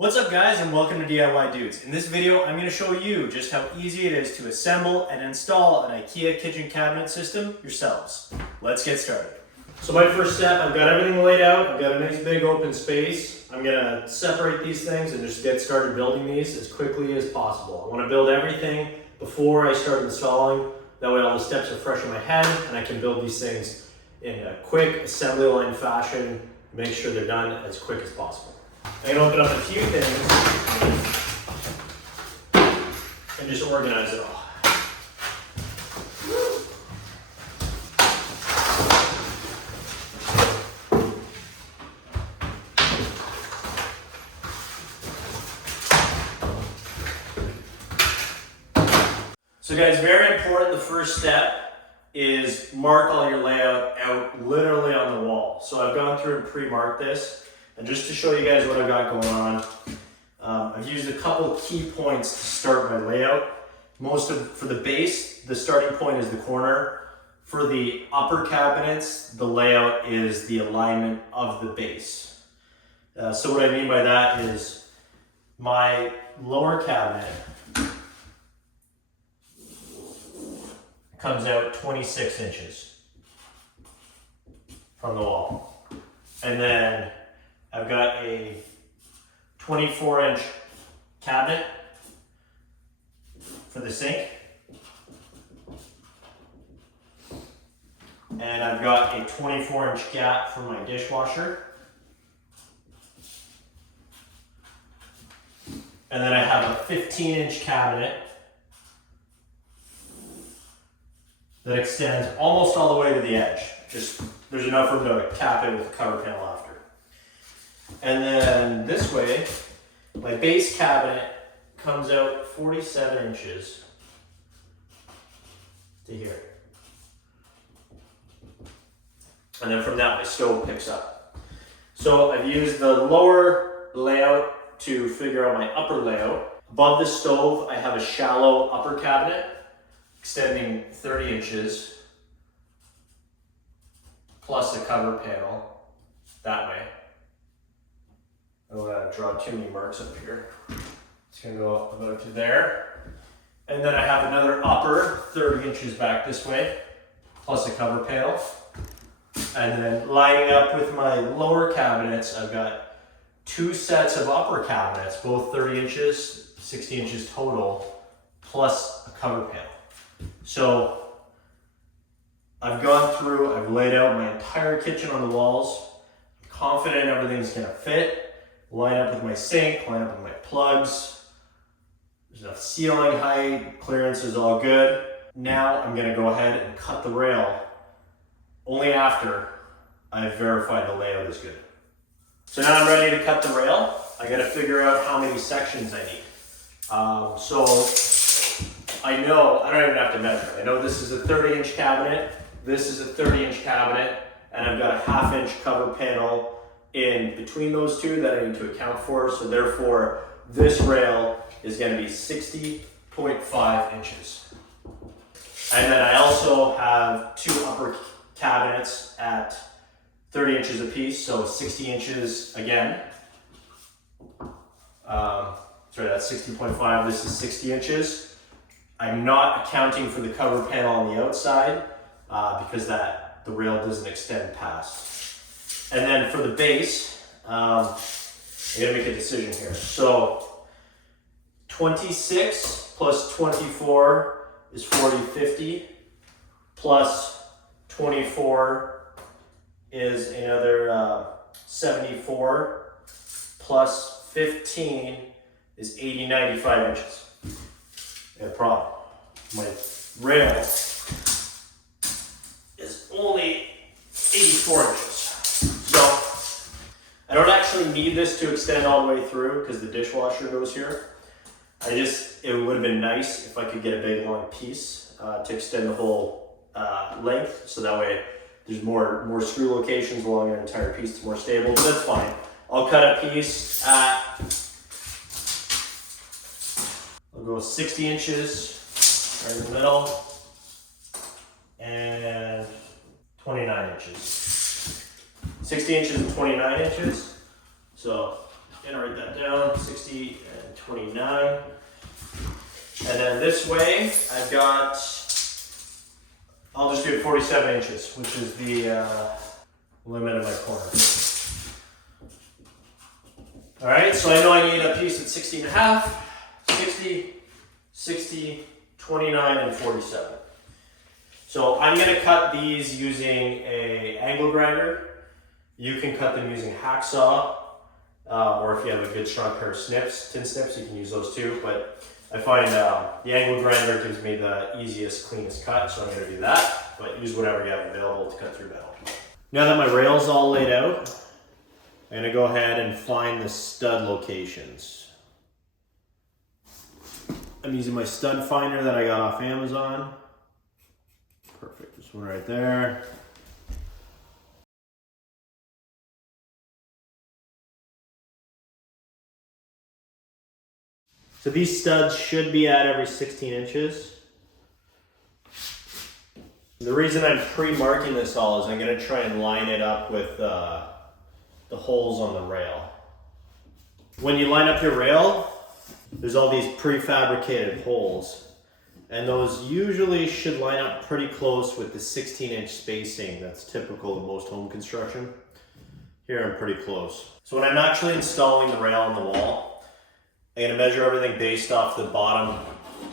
What's up guys, and welcome to DIY Dudes. In this video, I'm going to show you just how easy it is to assemble and install an Ikea kitchen cabinet system yourselves. Let's get started. So my first step, I've got everything laid out. I've got a nice big open space. I'm going to separate these things and just get started building these as quickly as possible. I want to build everything before I start installing. That way all the steps are fresh in my head and I can build these things in a quick assembly line fashion, make sure they're done as quick as possible. I'm going to open up a few things and just organize it all. So guys, very important, the first step is mark all your layout out literally on the wall. So I've gone through and pre-marked this. And just to show you guys what I've got going on, I've used a couple key points to start my layout. For the base, the starting point is the corner. For the upper cabinets, the layout is the alignment of the base. So what I mean by that is my lower cabinet comes out 26 inches from the wall. And then I've got a 24-inch cabinet for the sink. And I've got a 24-inch gap for my dishwasher. And then I have a 15-inch cabinet that extends almost all the way to the edge. There's enough room to cap it with a cover panel after. And then this way, my base cabinet comes out 47 inches to here. And then from that, my stove picks up. So I've used the lower layout to figure out my upper layout. Above the stove, I have a shallow upper cabinet extending 30 inches plus a cover panel that way. I don't want to draw too many marks up here. It's going to go up about to there. And then I have another upper 30 inches back this way, plus a cover panel. And then lining up with my lower cabinets, I've got two sets of upper cabinets, both 30 inches, 60 inches total, plus a cover panel. So I've gone through, I've laid out my entire kitchen on the walls. I'm confident everything's going to fit. Line up with my sink, line up with my plugs. There's enough ceiling height, clearance is all good. Now I'm gonna go ahead and cut the rail only after I've verified the layout is good. So now I'm ready to cut the rail. I gotta figure out how many sections I need. So I know, I don't even have to measure. I know this is a 30-inch cabinet, this is a 30-inch cabinet, and I've got a 1/2-inch cover panel in between those two that I need to account for. So therefore, this rail is going to be 60.5 inches. And then I also have two upper cabinets at 30 inches apiece, so 60 inches again. Sorry, that's 60.5, this is 60 inches. I'm not accounting for the cover panel on the outside because the rail doesn't extend past. And then for the base, I gotta make a decision here. So 26 plus 24 is 40, 50, plus 24 is another 74, plus 15 is 80, 95 inches. No problem. My rail is only 84 inches. So I don't actually need this to extend all the way through because the dishwasher goes here. It would have been nice if I could get a big long piece to extend the whole length, so that way there's more screw locations along an entire piece. It's more stable, but that's fine. I'll cut a piece at, I'll go 60 inches right in the middle and 29 inches. 60 inches and 29 inches. So gonna write that down, 60 and 29. And then this way, I've got, I'll just do it 47 inches, which is the limit of my corner. All right, so I know I need a piece at 60 and a half, 60, 60, 29, and 47. So I'm gonna cut these using a angle grinder. You can cut them using a hacksaw, or if you have a good strong pair of snips, tin snips, you can use those too. But I find the angle grinder gives me the easiest, cleanest cut, so I'm gonna do that. But use whatever you have available to cut through metal. Now that my rail's all laid out, I'm gonna go ahead and find the stud locations. I'm using my stud finder that I got off Amazon. Perfect, this one right there. So these studs should be at every 16 inches. The reason I'm pre-marking this all is I'm gonna try and line it up with the holes on the rail. When you line up your rail, there's all these prefabricated holes, and those usually should line up pretty close with the 16-inch spacing that's typical of most home construction. Here I'm pretty close. So when I'm actually installing the rail on the wall, I'm gonna measure everything based off the bottom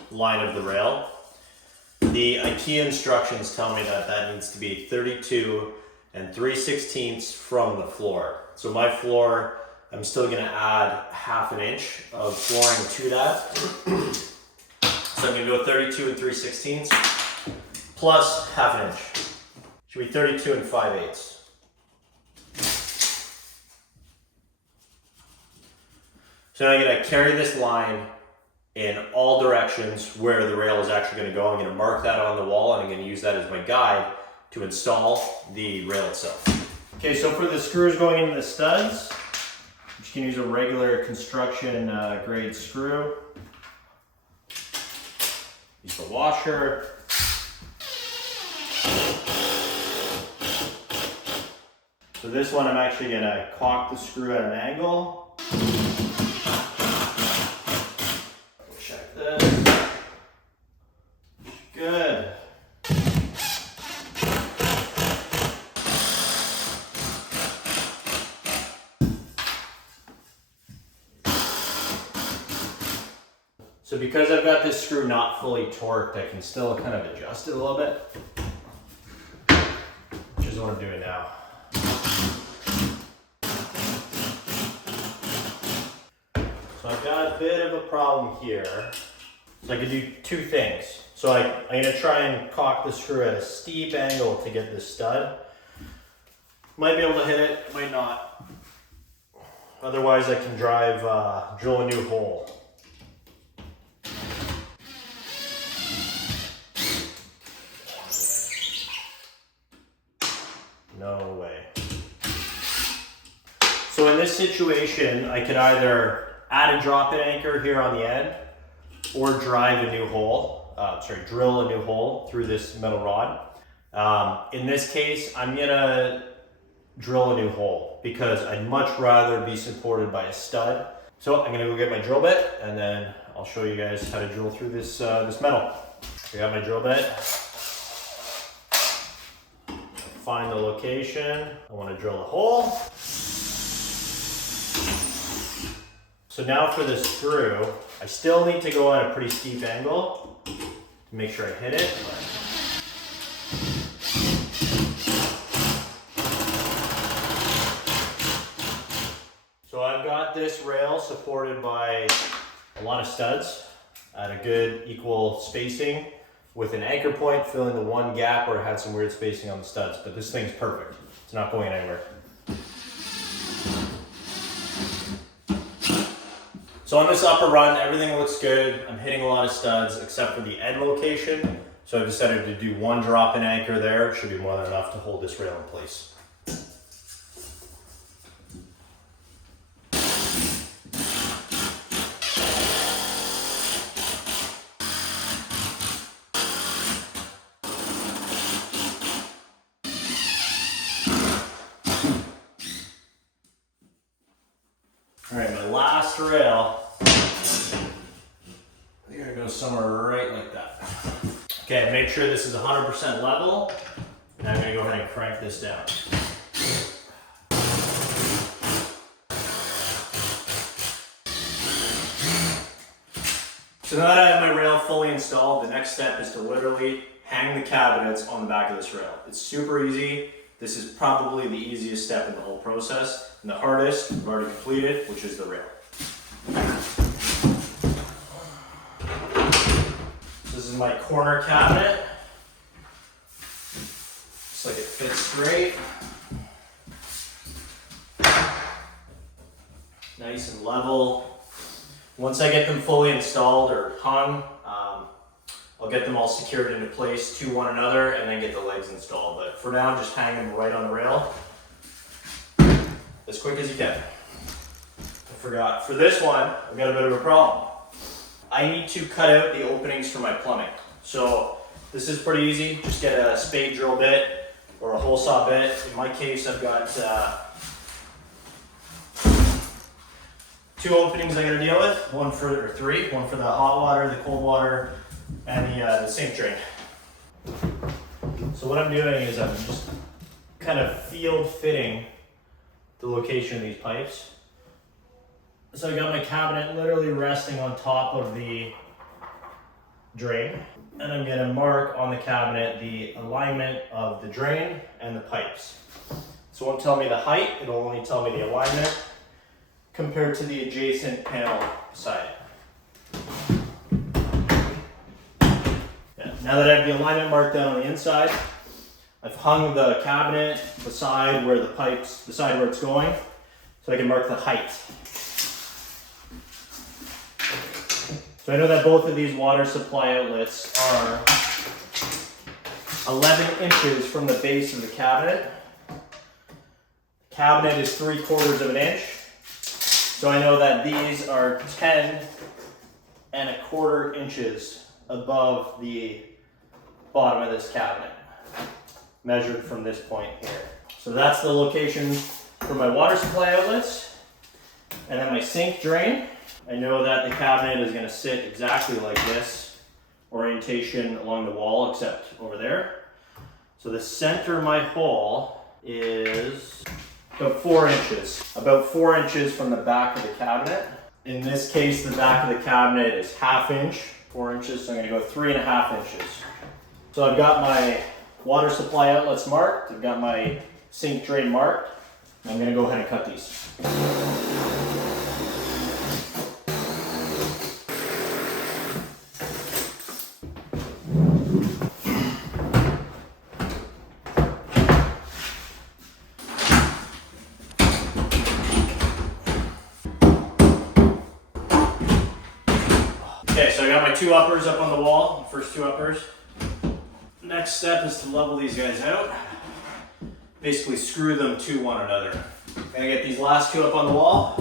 line of the rail. The Ikea instructions tell me that that needs to be 32 and 3/16 from the floor. So my floor, I'm still gonna add half an inch of flooring to that. So I'm gonna go 32 and 3/16 plus half an inch. Should be 32 and 5/8. So now I'm gonna carry this line in all directions where the rail is actually gonna go. I'm gonna mark that on the wall, and I'm gonna use that as my guide to install the rail itself. Okay, so for the screws going into the studs, I'm just gonna use a regular construction grade screw. Use the washer. So this one I'm actually gonna caulk the screw at an angle. Check this. Good. So because I've got this screw not fully torqued, I can still kind of adjust it a little bit, which is what I'm doing now. So I've got a bit of a problem here. So I could do two things. So I'm gonna try and caulk the screw at a steep angle to get this stud. Might be able to hit it, might not. Otherwise I can drill a new hole. No way. So in this situation, I could either add a drop-in anchor here on the end, or drive a new hole, drill a new hole through this metal rod. In this case, I'm gonna drill a new hole because I'd much rather be supported by a stud. So I'm gonna go get my drill bit, and then I'll show you guys how to drill through this metal. I got my drill bit. Find the location. I want to drill a hole. So now for the screw, I still need to go at a pretty steep angle to make sure I hit it. So I've got this rail supported by a lot of studs at a good equal spacing, with an anchor point filling the one gap where it had some weird spacing on the studs, but this thing's perfect. It's not going anywhere. So on this upper run, everything looks good. I'm hitting a lot of studs except for the end location. So I decided to do one drop-in anchor there. Should be more than enough to hold this rail in place. All right, my last rail, you're gonna go somewhere right like that. Okay, make sure this is 100% level. And I'm gonna go ahead and crank this down. So now that I have my rail fully installed, the next step is to literally hang the cabinets on the back of this rail. It's super easy. This is probably the easiest step in the whole process. And the hardest, we've already completed, which is the rail. This is my corner cabinet. Looks like it fits great. Nice and level. Once I get them fully installed or hung, I'll get them all secured into place to one another and then get the legs installed. But for now, just hang them right on the rail as quick as you can. I forgot, for this one, I've got a bit of a problem. I need to cut out the openings for my plumbing. So this is pretty easy. Just get a spade drill bit or a hole saw bit. In my case, I've got 2 openings I gotta deal with. One for the hot water, the cold water, and the sink drain. So what I'm doing is I'm just kind of field fitting the location of these pipes. So I got my cabinet literally resting on top of the drain, and I'm gonna mark on the cabinet the alignment of the drain and the pipes. So it won't tell me the height, it'll only tell me the alignment compared to the adjacent panel beside it. Now that I have the alignment marked down on the inside, I've hung the cabinet beside where the pipes, beside where it's going, so I can mark the height. So I know that both of these water supply outlets are 11 inches from the base of the cabinet. The cabinet is 3/4 of an inch. So I know that these are 10 1/4 inches above the bottom of this cabinet, measured from this point here. So that's the location for my water supply outlets. And then my sink drain. I know that the cabinet is gonna sit exactly like this, orientation along the wall except over there. So the center of my hole is about 4 inches. About 4 inches from the back of the cabinet. In this case, the back of the cabinet is 1/2 inch, 4 inches, so I'm gonna go 3.5 inches. So I've got my water supply outlets marked, I've got my sink drain marked. I'm gonna go ahead and cut these. Okay, so I got my 2 uppers up on the wall, the first 2 uppers. Next step is to level these guys out. Basically screw them to one another. I'm gonna get these last 2 up on the wall,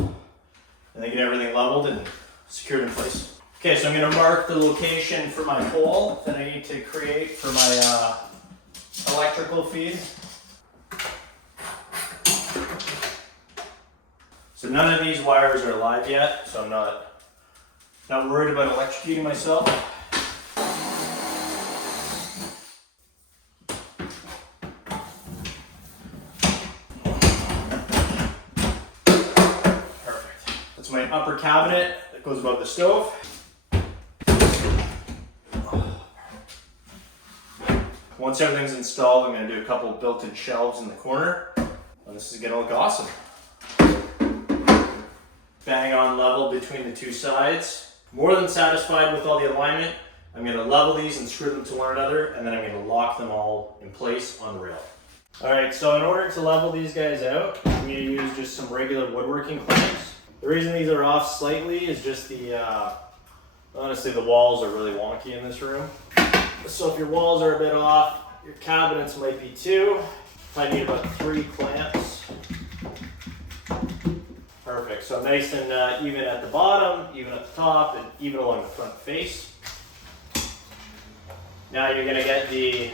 and then get everything leveled and secured in place. Okay, so I'm gonna mark the location for my hole that I need to create for my electrical feed. So none of these wires are live yet, so I'm not worried about electrocuting myself. Perfect. That's my upper cabinet that goes above the stove. Once everything's installed, I'm going to do a couple of built-in shelves in the corner, and this is going to look awesome. Bang on level between the 2 sides. More than satisfied with all the alignment. I'm going to level these and screw them to one another, and then I'm going to lock them all in place on the rail. Alright, so in order to level these guys out, I'm going to use just some regular woodworking clamps. The reason these are off slightly is just honestly the walls are really wonky in this room. So if your walls are a bit off, your cabinets might be too. I need about 3 clamps. Perfect, so nice and even at the bottom, even at the top, and even along the front face. Now you're gonna get the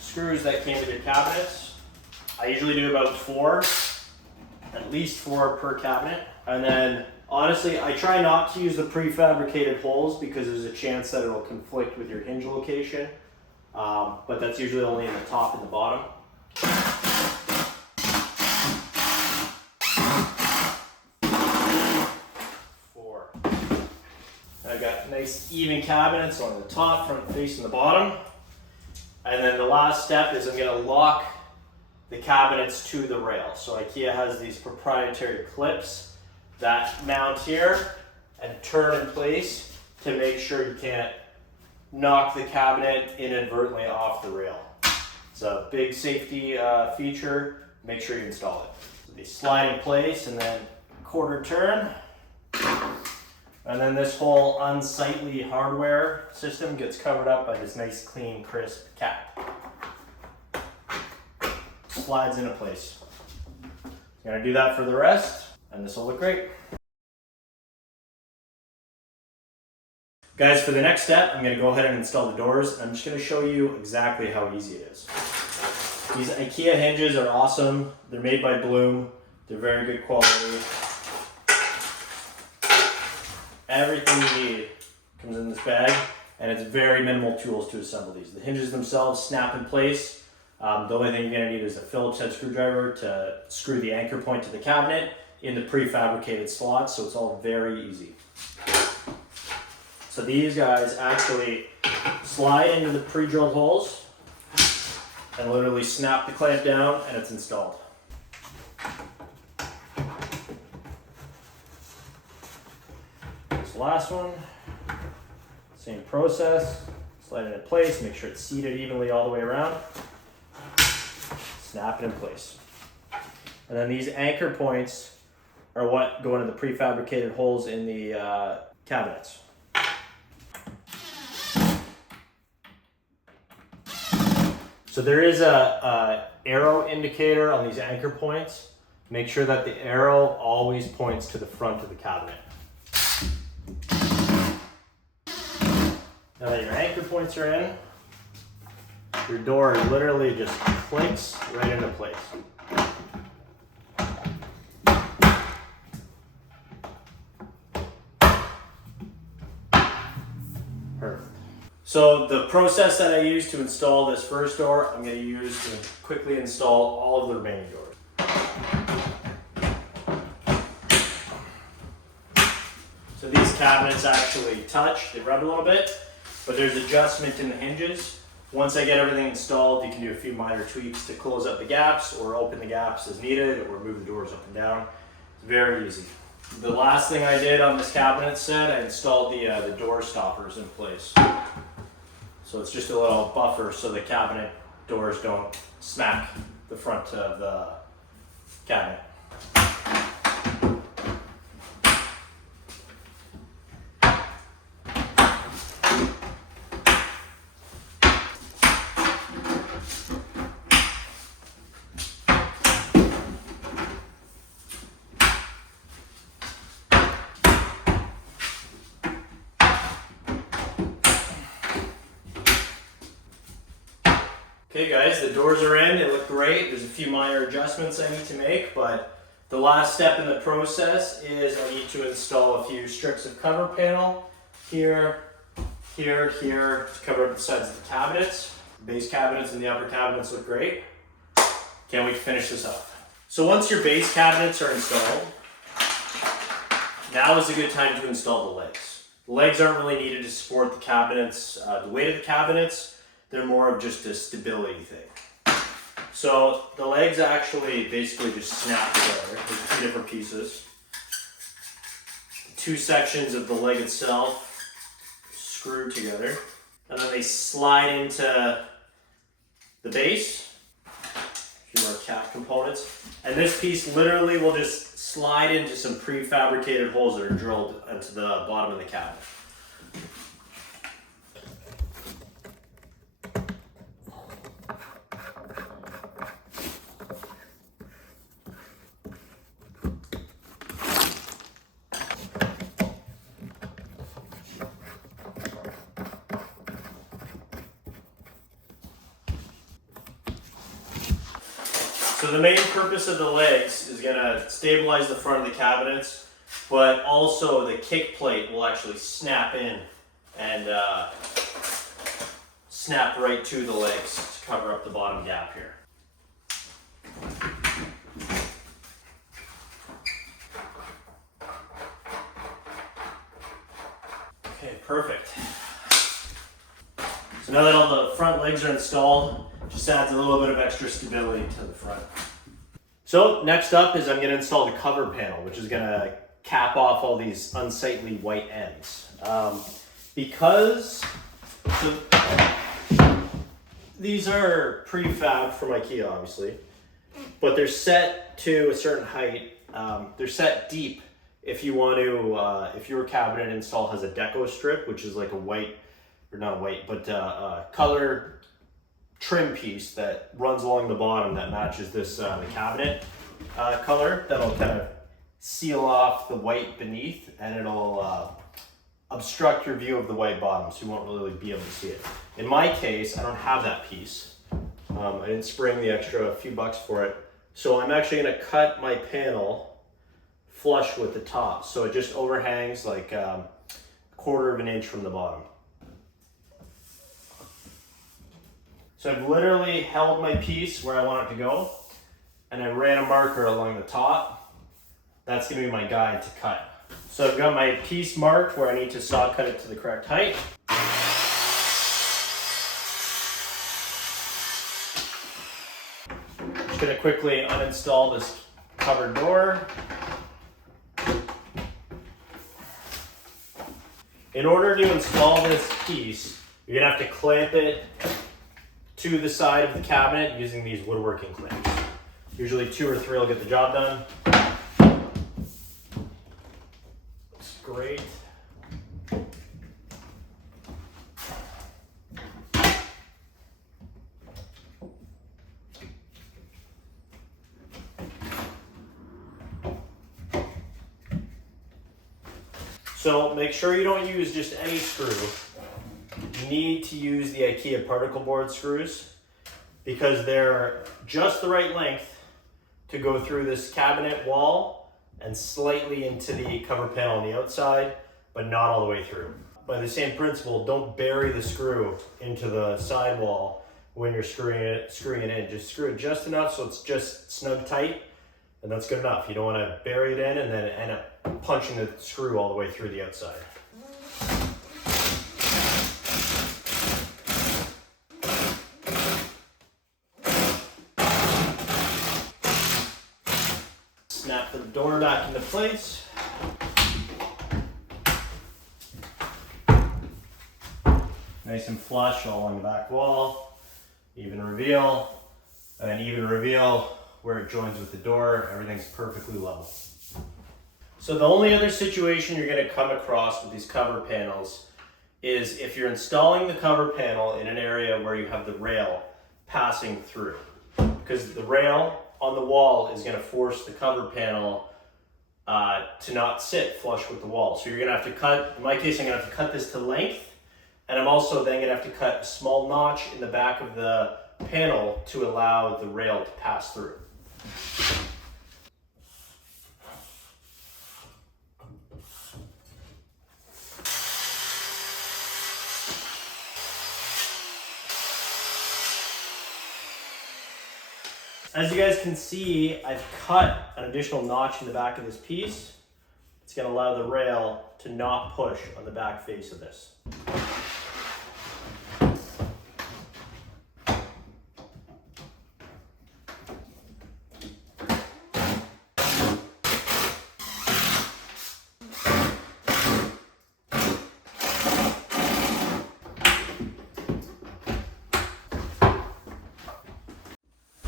screws that came with your cabinets. I usually do about 4, at least 4 per cabinet. And then Honestly, I try not to use the prefabricated holes because there's a chance that it'll conflict with your hinge location. But that's usually only in the top and the bottom. 4. I've got nice even cabinets on the top, front face, and the bottom. And then the last step is I'm going to lock the cabinets to the rail. So Ikea has these proprietary clips that mount here and turn in place to make sure you can't knock the cabinet inadvertently off the rail. It's a big safety feature. Make sure you install it. So they slide in place and then quarter turn. And then this whole unsightly hardware system gets covered up by this nice, clean, crisp cap. Slides into place. I'm gonna do that for the rest, and this will look great. Guys, for the next step, I'm gonna go ahead and install the doors. I'm just gonna show you exactly how easy it is. These Ikea hinges are awesome. They're made by Bloom. They're very good quality. Everything you need comes in this bag, and it's very minimal tools to assemble these. The hinges themselves snap in place. The only thing you're going to need is a Phillips head screwdriver to screw the anchor point to the cabinet in the prefabricated slots, so it's all very easy. So these guys actually slide into the pre-drilled holes and literally snap the clamp down, and it's installed. This last one, same process. Slide it in place, make sure it's seated evenly all the way around. Snap it in place. And then these anchor points are what go into the prefabricated holes in the cabinets. So there is a arrow indicator on these anchor points. Make sure that the arrow always points to the front of the cabinet. Now that your anchor points are in, your door literally just clinks right into place. Perfect. So the process that I use to install this first door, I'm going to use to quickly install all of the remaining doors. So these cabinets actually touch, they rub a little bit, but there's adjustment in the hinges. Once I get everything installed, you can do a few minor tweaks to close up the gaps or open the gaps as needed, or move the doors up and down. It's very easy. The last thing I did on this cabinet set, I installed the door stoppers in place. So it's just a little buffer so the cabinet doors don't smack the front of the cabinet. Okay guys, the doors are in, they look great. There's a few minor adjustments I need to make, but the last step in the process is I need to install a few strips of cover panel here, here, here to cover up the sides of the cabinets. The base cabinets and the upper cabinets look great. Can't wait to finish this up. So once your base cabinets are installed, now is a good time to install the legs. The legs aren't really needed to support the cabinets, the weight of the cabinets. They're more of just a stability thing. So the legs actually basically just snap together. There's 2 different pieces. 2 sections of the leg itself screw together. And then they slide into the base. A few more cap components. And this piece literally will just slide into some prefabricated holes that are drilled into the bottom of the cabinet. So the main purpose of the legs is going to stabilize the front of the cabinets but also the kick plate will actually snap in and snap right to the legs to cover up the bottom gap here. Okay, perfect. So now that all the front legs are installed, just adds a little bit of extra stability to the front. So next up is I'm going to install the cover panel, which is going to cap off all these unsightly white ends. Because these are prefab from Ikea, obviously, but they're set to a certain height. They're set deep if you want to, if your cabinet install has a deco strip, which is like a white, or not white, but color trim piece that runs along the bottom that matches this the cabinet color. That'll kind of seal off the white beneath, and it'll obstruct your view of the white bottom, so you won't really be able to see it. In my case, I don't have that piece. I didn't spring the extra few bucks for it, so I'm actually going to cut my panel flush with the top, so it just overhangs like a quarter of an inch from the bottom. So I've literally held my piece where I want it to go, and I ran a marker along the top. That's going to be my guide to cut. So I've got my piece marked where I need to saw cut it to the correct height. Just going to quickly uninstall this covered door. In order to install this piece, you're going to have to clamp it to the side of the cabinet using these woodworking clamps. Usually 2 or 3 will get the job done. Looks great. So make sure you don't use just any screw. You need to use the Ikea particle board screws because they're just the right length to go through this cabinet wall and slightly into the cover panel on the outside, but not all the way through. By the same principle, don't bury the screw into the side wall when you're screwing it in. Just screw it just enough so it's just snug tight, and that's good enough. You don't want to bury it in and then end up punching the screw all the way through the outside. Snap the door back into place. Nice and flush all along the back wall. Even reveal, and then even reveal where it joins with the door. Everything's perfectly level. So the only other situation you're going to come across with these cover panels is if you're installing the cover panel in an area where you have the rail passing through. Because the rail on the wall is going to force the cover panel to not sit flush with the wall. So you're going to have to cut, in my case, I'm going to have to cut this to length. And I'm also then going to have to cut a small notch in the back of the panel to allow the rail to pass through. As you guys can see, I've cut an additional notch in the back of this piece. It's going to allow the rail to not push on the back face of this.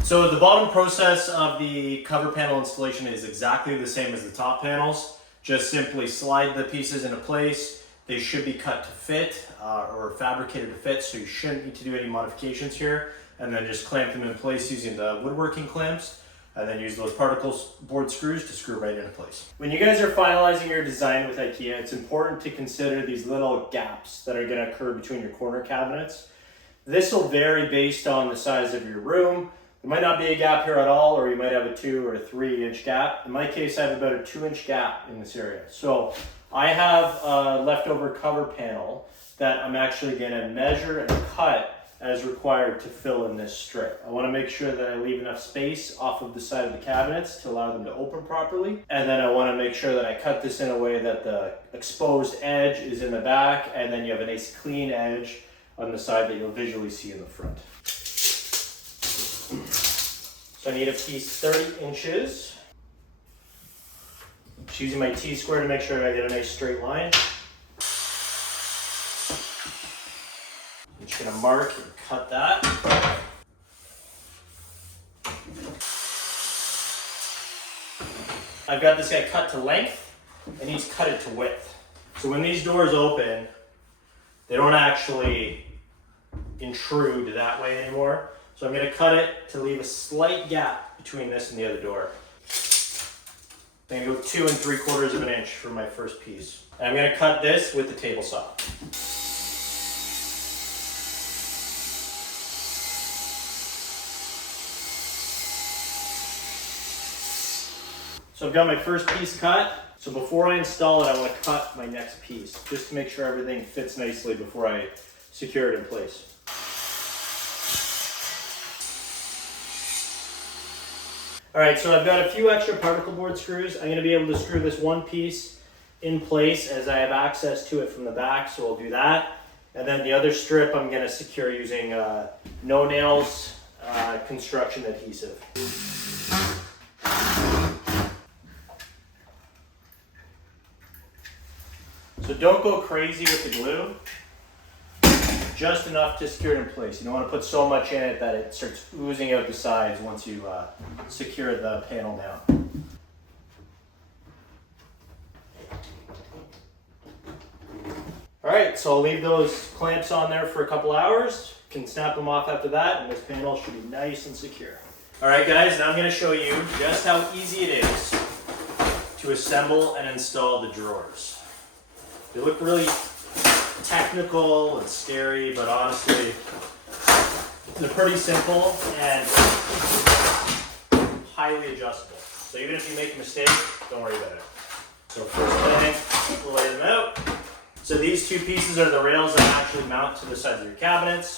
So the bottom process of the cover panel installation is exactly the same as the top panels. Just simply slide the pieces into place. They should be cut to fit or fabricated to fit, so you shouldn't need to do any modifications here. And then just clamp them in place using the woodworking clamps, and then use those particle board screws to screw right into place. When you guys are finalizing your design with Ikea, it's important to consider these little gaps that are going to occur between your corner cabinets. This will vary based on the size of your room, There might not be a gap here at all, or you might have a 2 or a 3 inch gap. In my case, I have about a 2 inch gap in this area. So I have a leftover cover panel that I'm actually gonna measure and cut as required to fill in this strip. I wanna make sure that I leave enough space off of the side of the cabinets to allow them to open properly. And then I wanna make sure that I cut this in a way that the exposed edge is in the back, and then you have a nice clean edge on the side that you'll visually see in the front. So I need a piece 30 inches. Just using my T-square to make sure I get a nice straight line. I'm just gonna mark and cut that. I've got this guy cut to length, and he's cut it to width. So when these doors open, they don't actually intrude that way anymore. So I'm gonna cut it to leave a slight gap between this and the other door. I'm gonna go 2 3/4 inches for my first piece. And I'm gonna cut this with the table saw. So I've got my first piece cut. So before I install it, I want to cut my next piece, just to make sure everything fits nicely before I secure it in place. All right, so I've got a few extra particle board screws. I'm gonna be able to screw this one piece in place as I have access to it from the back, so I'll do that. And then the other strip I'm gonna secure using no nails construction adhesive. So don't go crazy with the glue, just enough to secure it in place. You don't want to put so much in it that it starts oozing out the sides once you secure the panel down. All right, so I'll leave those clamps on there for a couple hours. You can snap them off after that, and this panel should be nice and secure. All right, guys, now I'm going to show you just how easy it is to assemble and install the drawers. They look really technical and scary, but honestly, they're pretty simple and highly adjustable. So even if you make a mistake, don't worry about it. So first thing, we'll lay them out. So these two pieces are the rails that actually mount to the sides of your cabinets.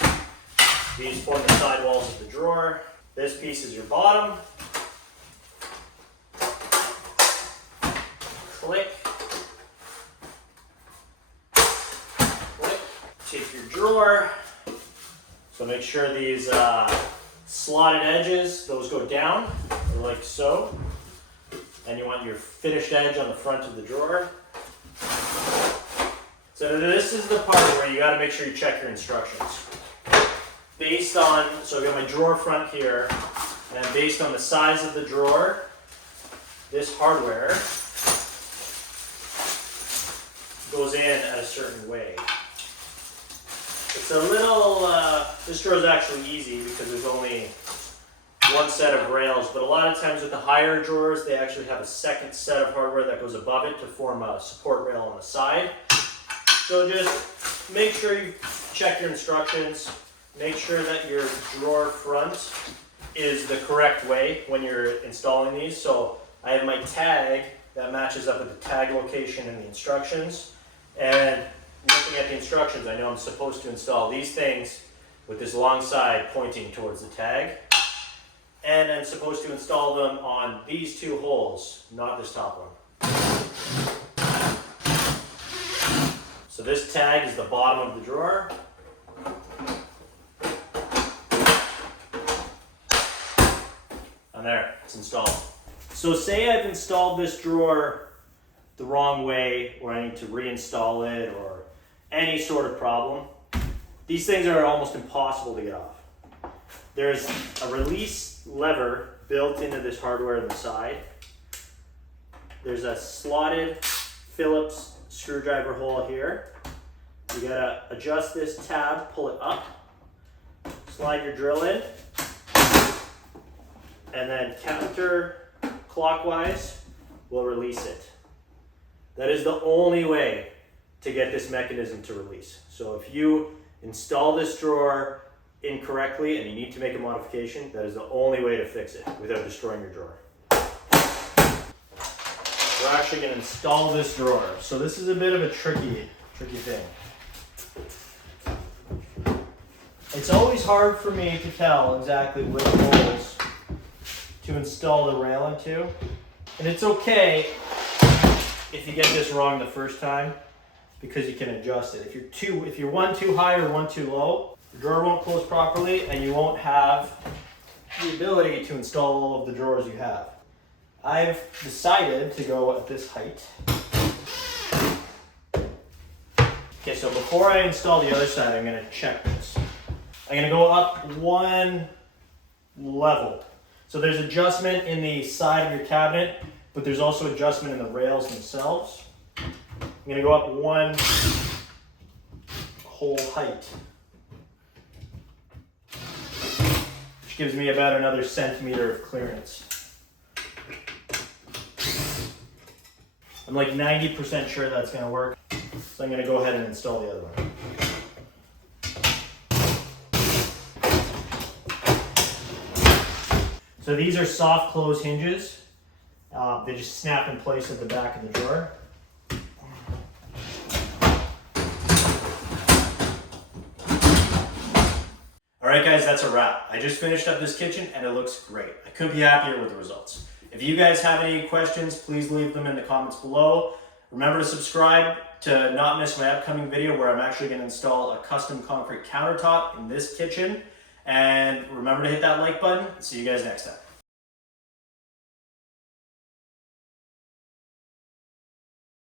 These form the side walls of the drawer. This piece is your bottom. Click. Take your drawer, so make sure these slotted edges, those go down, like so, and you want your finished edge on the front of the drawer. So this is the part where you got to make sure you check your instructions. Based on, so I've got my drawer front here, and based on the size of the drawer, this hardware goes in a certain way. It's a little, this drawer is actually easy because there's only one set of rails, but a lot of times with the higher drawers, they actually have a second set of hardware that goes above it to form a support rail on the side. So just make sure you check your instructions, make sure that your drawer front is the correct way when you're installing these. So I have my tag that matches up with the tag location in the instructions, and looking at the instructions, I know I'm supposed to install these things with this long side pointing towards the tag. And I'm supposed to install them on these two holes, not this top one. So this tag is the bottom of the drawer. And there, it's installed. So say I've installed this drawer the wrong way, or I need to reinstall it, or any sort of problem. These things are almost impossible to get off. There's a release lever built into this hardware on the side. There's a slotted Phillips screwdriver hole here. You gotta adjust this tab, pull it up, slide your drill in, and then counterclockwise will release it. That is the only way to get this mechanism to release. So if you install this drawer incorrectly and you need to make a modification, that is the only way to fix it without destroying your drawer. We're actually going to install this drawer. So this is a bit of a tricky thing. It's always hard for me to tell exactly which holes to install the rail into. And it's okay if you get this wrong the first time, because you can adjust it. If you're one too high or one too low, the drawer won't close properly and you won't have the ability to install all of the drawers you have. I've decided to go at this height. Okay, so before I install the other side, I'm going to check this. I'm going to go up one level. So there's adjustment in the side of your cabinet, but there's also adjustment in the rails themselves. I'm going to go up one whole height, which gives me about another centimeter of clearance. I'm like 90% sure that's going to work, so I'm going to go ahead and install the other one. So these are soft close hinges. They just snap in place at the back of the drawer. All right guys, that's a wrap. I just finished up this kitchen and it looks great. I couldn't be happier with the results. If you guys have any questions, please leave them in the comments below. Remember to subscribe to not miss my upcoming video where I'm actually going to install a custom concrete countertop in this kitchen. And remember to hit that like button. See you guys next time.